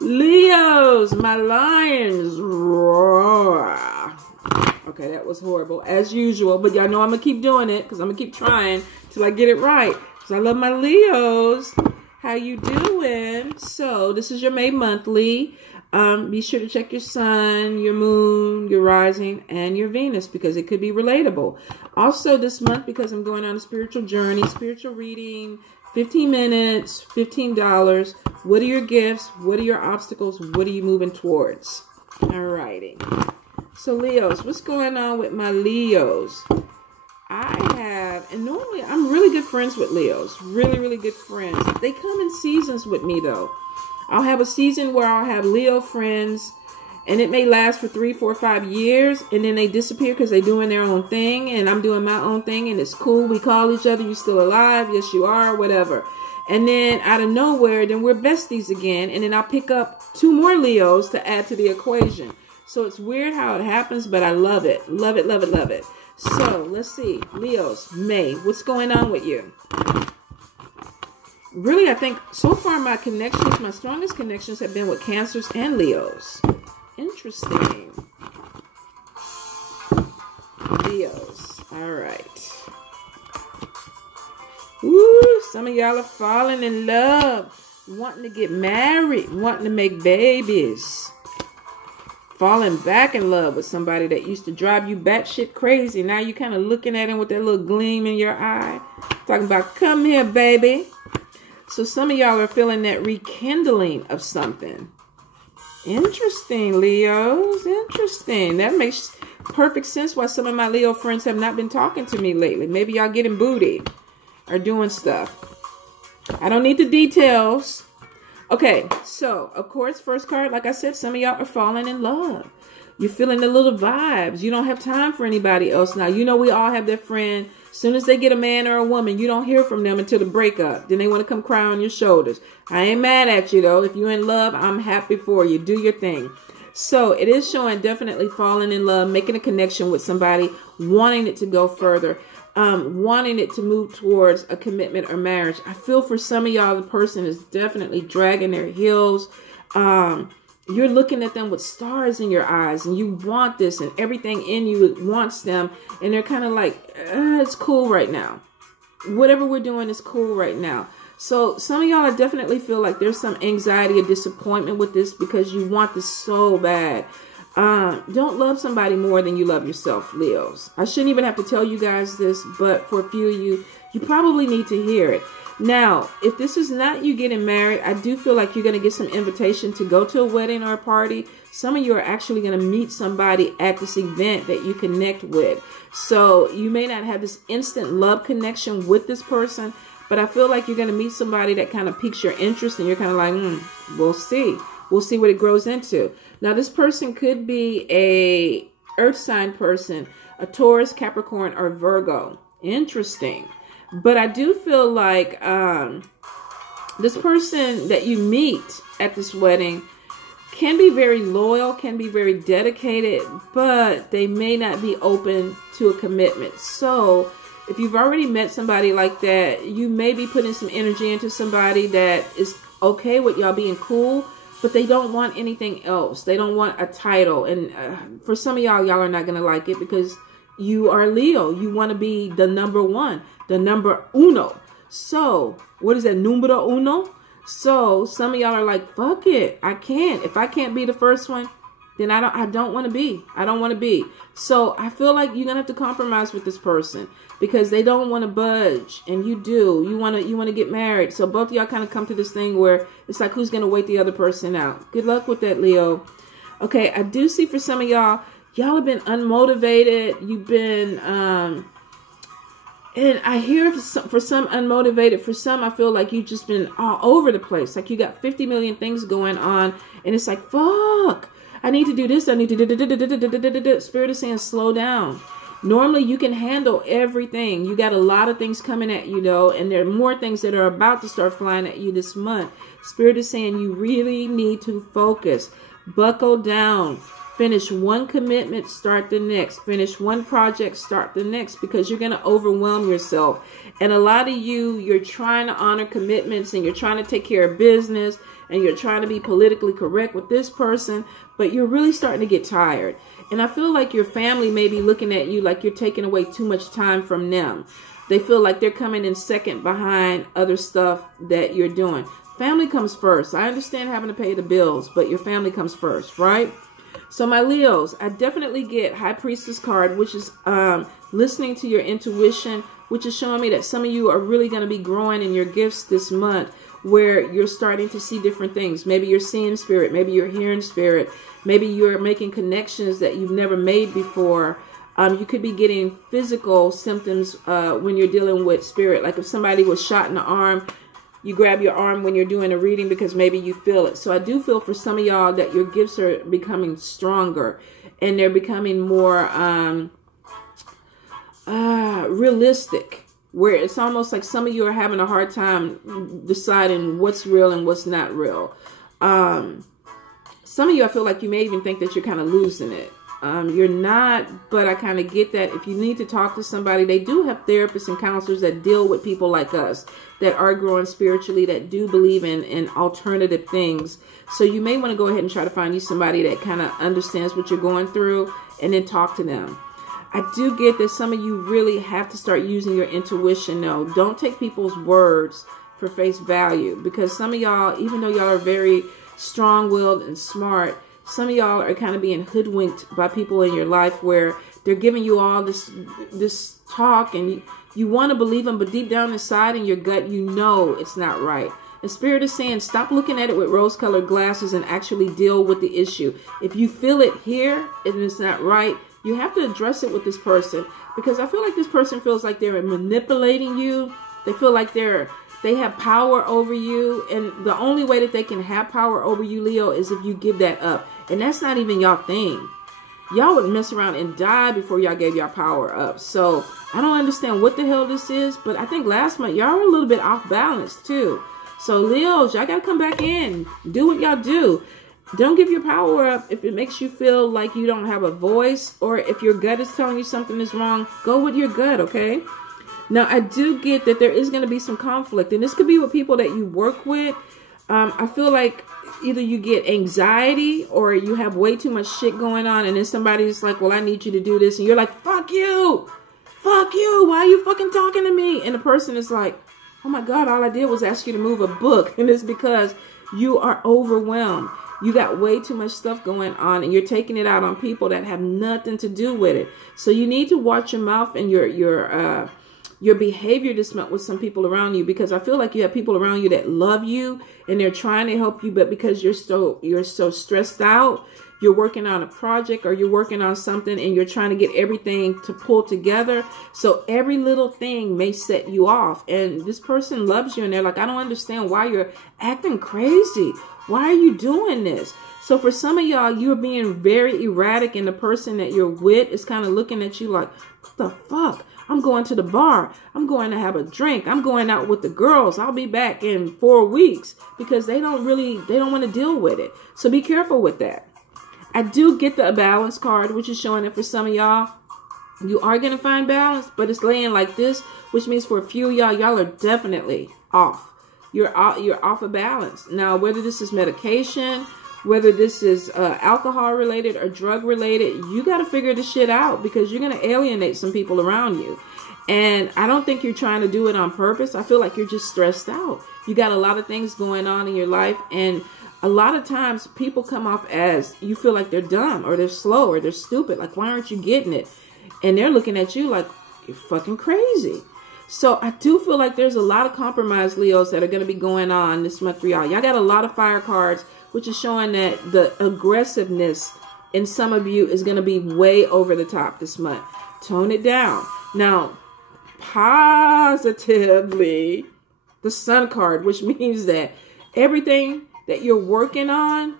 Leos, my lions, roar. Okay, that was horrible, as usual. But y'all know I'm going to keep doing it because I'm going to keep trying till I get it right. Because I love my Leos. How you doing? So, this is your May monthly. Be sure to check your sun, your moon, your rising, and your Venus because it could be relatable. Also, this month, because I'm going on a spiritual journey, spiritual reading, 15 minutes, $15. What are your gifts? What are your obstacles? What are you moving towards? Alrighty. So, Leos, what's going on with my Leos? And normally I'm really good friends with Leos. Really, really good friends. They come in seasons with me, though. I'll have a season where I'll have Leo friends, and it may last for 3, 4, 5 years, and then they disappear because they're doing their own thing, and I'm doing my own thing, and it's cool. We call each other, you still alive? Yes, you are, whatever. And then out of nowhere, then we're besties again, and then I'll pick up 2 more Leos to add to the equation. So it's weird how it happens, but I love it. Love it, love it, love it. So let's see. Leos, May, what's going on with you? Really, I think so far my strongest connections have been with Cancers and Leos. Interesting. Leos. All right. Woo, some of y'all are falling in love, wanting to get married, wanting to make babies. Falling back in love with somebody that used to drive you batshit crazy. Now you kind of looking at him with that little gleam in your eye. Talking about, come here, baby. So some of y'all are feeling that rekindling of something. Interesting, Leos. Interesting. That makes perfect sense why some of my Leo friends have not been talking to me lately. Maybe y'all getting booty or doing stuff. I don't need the details. Okay, so, of course, first card, like I said, some of y'all are falling in love. You're feeling the little vibes. You don't have time for anybody else now. You know we all have that friend. As soon as they get a man or a woman, you don't hear from them until the breakup. Then they want to come cry on your shoulders. I ain't mad at you, though. If you're in love, I'm happy for you. Do your thing. So, it is showing definitely falling in love, making a connection with somebody, wanting it to go further. Wanting it to move towards a commitment or marriage. I feel for some of y'all, the person is definitely dragging their heels. You're looking at them with stars in your eyes and you want this and everything in you wants them. And they're kind of like, it's cool right now. Whatever we're doing is cool right now. So some of y'all I definitely feel like there's some anxiety or disappointment with this because you want this so bad. Don't love somebody more than you love yourself, Leos. I shouldn't even have to tell you guys this, but for a few of you, you probably need to hear it. Now, if this is not you getting married, I do feel like you're going to get some invitation to go to a wedding or a party. Some of you are actually going to meet somebody at this event that you connect with. So you may not have this instant love connection with this person, but I feel like you're going to meet somebody that kind of piques your interest and you're kind of like, we'll see. We'll see what it grows into. Now, this person could be a earth sign person, a Taurus, Capricorn, or Virgo. Interesting. But I do feel like this person that you meet at this wedding can be very loyal, can be very dedicated, but they may not be open to a commitment. So if you've already met somebody like that, you may be putting some energy into somebody that is okay with y'all being cool, but they don't want anything else. They don't want a title. And for some of y'all, y'all are not going to like it because you are Leo. You want to be the number one, the number uno. So, what is that? Numero uno? So, some of y'all are like, fuck it. I can't. If I can't be the first one, then I don't want to be. I don't want to be. So, I feel like you're going to have to compromise with this person because they don't want to budge and you do. You want to get married. So, both of y'all kind of come to this thing where it's like, who's going to wait the other person out? Good luck with that, Leo. Okay, I do see for some of y'all, y'all have been unmotivated. You've been, and I hear for some unmotivated. For some, I feel like you've just been all over the place. Like you got 50 million things going on. And it's like, fuck, I need to do this. I need to Spirit is saying, slow down. Normally, you can handle everything. You got a lot of things coming at you, though. And there are more things that are about to start flying at you this month. Spirit is saying you really need to focus. Buckle down. Finish one commitment, start the next. Finish one project, start the next, because you're going to overwhelm yourself. And a lot of you, you're trying to honor commitments and you're trying to take care of business and you're trying to be politically correct with this person, but you're really starting to get tired. And I feel like your family may be looking at you like you're taking away too much time from them. They feel like they're coming in second behind other stuff that you're doing. Family comes first. I understand having to pay the bills, but your family comes first, right? So my Leos, I definitely get High Priestess card, which is listening to your intuition, which is showing me that some of you are really going to be growing in your gifts this month, where you're starting to see different things. Maybe you're seeing spirit. Maybe you're hearing spirit. Maybe you're making connections that you've never made before. You could be getting physical symptoms when you're dealing with spirit. Like if somebody was shot in the arm, you grab your arm when you're doing a reading because maybe you feel it. So I do feel for some of y'all that your gifts are becoming stronger and they're becoming more realistic, where it's almost like some of you are having a hard time deciding what's real and what's not real. Some of you, I feel like you may even think that you're kind of losing it. You're not, but I kind of get that. If you need to talk to somebody, they do have therapists and counselors that deal with people like us that are growing spiritually, that do believe in alternative things. So you may want to go ahead and try to find you somebody that kind of understands what you're going through and then talk to them. I do get that some of you really have to start using your intuition though. Don't take people's words for face value, because some of y'all, even though y'all are very strong-willed and smart, some of y'all are kind of being hoodwinked by people in your life where they're giving you all this talk and you want to believe them, but deep down inside in your gut, you know it's not right. The Spirit is saying, stop looking at it with rose-colored glasses and actually deal with the issue. If you feel it here and it's not right, you have to address it with this person, because I feel like this person feels like they're manipulating you. They feel like they have power over you, and the only way that they can have power over you, Leo, is if you give that up. And that's not even y'all thing. Y'all would mess around and die before y'all gave y'all power up. So I don't understand what the hell this is, but I think last month y'all were a little bit off balance too. So Leos, y'all gotta come back in, do what y'all do. Don't give your power up if it makes you feel like you don't have a voice, or if your gut is telling you something is wrong. Go with your gut, okay? Now, I do get that there is going to be some conflict, and this could be with people that you work with. I feel like either you get anxiety or you have way too much shit going on, and then somebody's like, well, I need you to do this, and you're like, fuck you, why are you fucking talking to me? And the person is like, oh my God, all I did was ask you to move a book, and it's because you are overwhelmed. You got way too much stuff going on, and you're taking it out on people that have nothing to do with it. So you need to watch your mouth and your behavior this month with some people around you, because I feel like you have people around you that love you and they're trying to help you, but because you're so stressed out, you're working on a project or you're working on something and you're trying to get everything to pull together. So every little thing may set you off, and this person loves you and they're like, I don't understand why you're acting crazy. Why are you doing this? So for some of y'all, you're being very erratic, and the person that you're with is kind of looking at you like, what the fuck? I'm going to the bar. I'm going to have a drink. I'm going out with the girls. I'll be back in 4 weeks, because they don't want to deal with it. So be careful with that. I do get the balance card, which is showing that for some of y'all, you are going to find balance, but it's laying like this, which means for a few of y'all are definitely off. You're off of balance. Now, whether this is medication, whether this is alcohol related or drug related, you got to figure this shit out, because you're going to alienate some people around you. And I don't think you're trying to do it on purpose. I feel like you're just stressed out. You got a lot of things going on in your life, and a lot of times people come off as, you feel like they're dumb or they're slow or they're stupid. Like, why aren't you getting it? And they're looking at you like, you're fucking crazy. So I do feel like there's a lot of compromise, Leos, that are going to be going on this month for y'all. Y'all got a lot of fire cards, which is showing that the aggressiveness in some of you is going to be way over the top this month. Tone it down. Now, positively, the Sun card, which means that everything that you're working on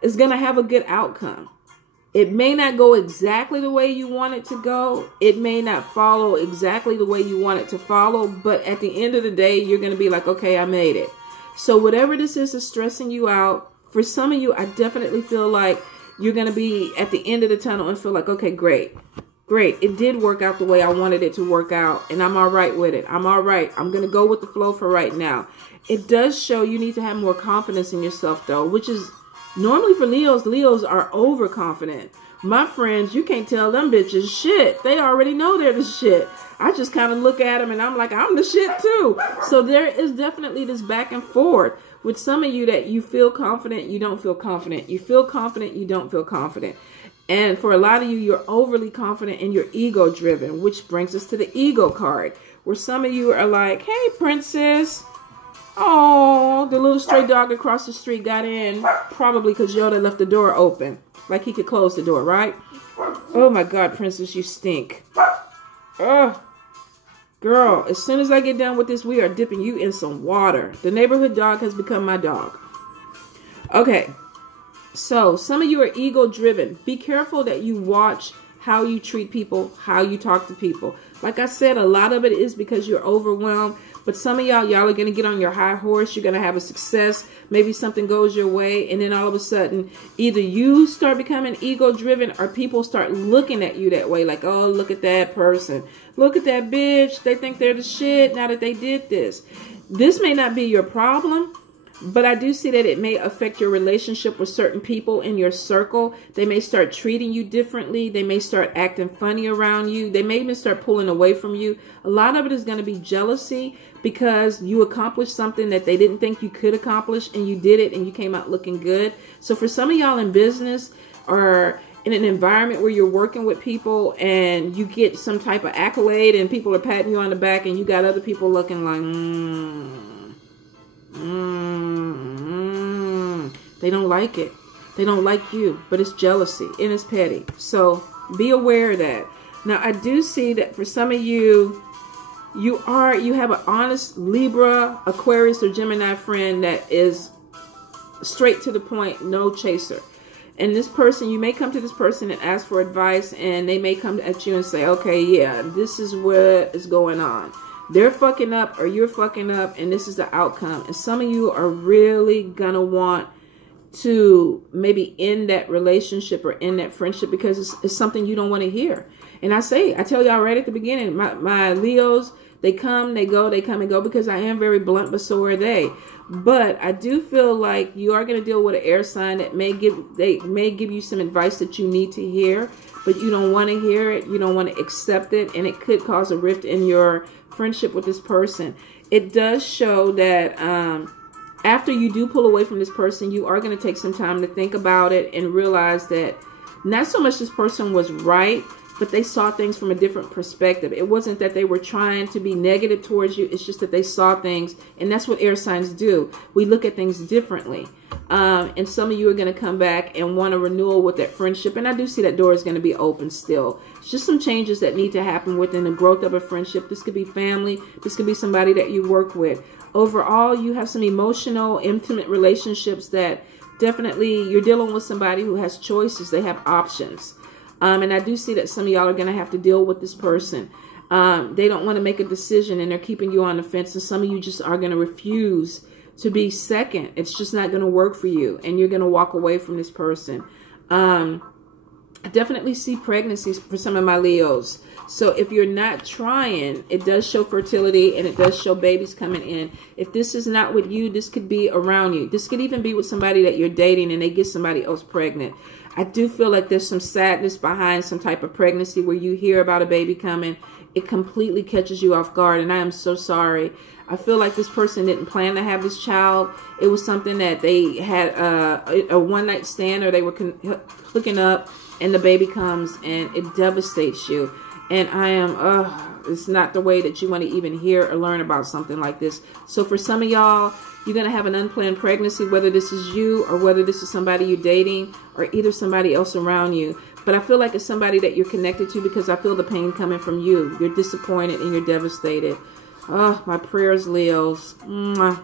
is going to have a good outcome. It may not go exactly the way you want it to go. It may not follow exactly the way you want it to follow. But at the end of the day, you're going to be like, okay, I made it. So whatever this is stressing you out, for some of you, I definitely feel like you're going to be at the end of the tunnel and feel like, okay, great. Great. It did work out the way I wanted it to work out, and I'm all right with it. I'm all right. I'm going to go with the flow for right now. It does show you need to have more confidence in yourself, though, which is normally for Leos. Leos are overconfident. My friends, you can't tell them bitches shit. They already know they're the shit. I just kind of look at them and I'm like, I'm the shit too. So there is definitely this back and forth with some of you that you feel confident, you don't feel confident. You feel confident, you don't feel confident. And for a lot of you, you're overly confident and you're ego driven, which brings us to the ego card, where some of you are like, hey, princess. Oh, the little stray dog across the street got in, probably because Yoda left the door open. Like he could close the door, right? Oh my God, princess, you stink. Ugh. Girl, as soon as I get done with this, we are dipping you in some water. The neighborhood dog has become my dog. Okay. So, some of you are ego-driven. Be careful that you watch how you treat people, how you talk to people. Like I said, a lot of it is because you're overwhelmed. But some of y'all are going to get on your high horse. You're going to have a success. Maybe something goes your way. And then all of a sudden, either you start becoming ego-driven or people start looking at you that way. Like, oh, look at that person. Look at that bitch. They think they're the shit now that they did this. This may not be your problem. But I do see that it may affect your relationship with certain people in your circle. They may start treating you differently. They may start acting funny around you. They may even start pulling away from you. A lot of it is going to be jealousy because you accomplished something that they didn't think you could accomplish and you did it and you came out looking good. So for some of y'all in business or in an environment where you're working with people and you get some type of accolade and people are patting you on the back and you got other people looking like, they don't like it. They don't like you, but it's jealousy and it's petty. So be aware of that. Now, I do see that for some of you, you have an honest Libra, Aquarius, or Gemini friend that is straight to the point, no chaser. And this person, you may come to this person and ask for advice, and they may come at you and say, okay, yeah, this is what is going on. They're fucking up or you're fucking up, and this is the outcome. And some of you are really going to want to maybe end that relationship or end that friendship because it's something you don't want to hear. And I tell y'all right at the beginning, my Leos, they come, they go, they come and go because I am very blunt, but so are they. But I do feel like you are going to deal with an air sign that may give you some advice that you need to hear, but you don't want to hear it. You don't want to accept it. And it could cause a rift in your friendship with this person. It does show that after you do pull away from this person, you are going to take some time to think about it and realize that not so much this person was right, but they saw things from a different perspective. It wasn't that they were trying to be negative towards you. It's just that they saw things, and that's what air signs do. We look at things differently. And some of you are going to come back and want a renewal with that friendship. And I do see that door is going to be open still. It's just some changes that need to happen within the growth of a friendship. This could be family. This could be somebody that you work with. Overall, you have some emotional, intimate relationships that definitely you're dealing with somebody who has choices. They have options. And I do see that some of y'all are going to have to deal with this person. They don't want to make a decision and they're keeping you on the fence. And some of you just are going to refuse to be second. It's just not going to work for you. And you're going to walk away from this person. I definitely see pregnancies for some of my Leos. So if you're not trying, it does show fertility and it does show babies coming in. If this is not with you, this could be around you. This could even be with somebody that you're dating and they get somebody else pregnant. I do feel like there's some sadness behind some type of pregnancy where you hear about a baby coming. It completely catches you off guard, and I am so sorry. I feel like this person didn't plan to have this child. It was something that they had a one-night stand or they were hooking up, and the baby comes, and it devastates you. And I am, it's not the way that you want to even hear or learn about something like this. So for some of y'all, you're going to have an unplanned pregnancy, whether this is you or whether this is somebody you're dating or either somebody else around you. But I feel like it's somebody that you're connected to because I feel the pain coming from you. You're disappointed and you're devastated. Oh, my prayers, Leos. Mwah.